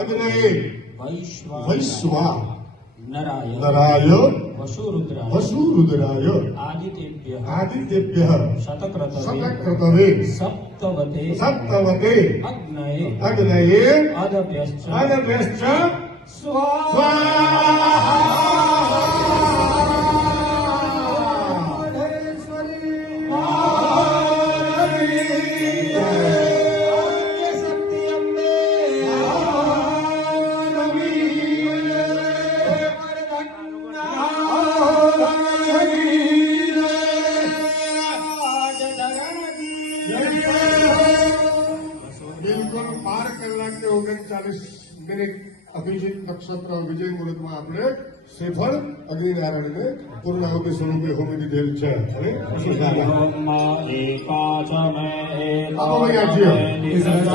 अग्नये वैश्वा नराय वसुरुद्राय आदित्यभ्यः शतक्रतवे सप्तवते अग्नये अदभ्यश्च स्वाहा। बिल्कुल 12 કલાક કે 39 મિનિટ અભિજીત નક્ષત્ર વિજય મુહૂર્તમાં આપણે શ્રીફળ અગ્નિનારાયણને પૂર્ણાહુતિ સ્વરૂપે હોમી દીધેલ છે. હવે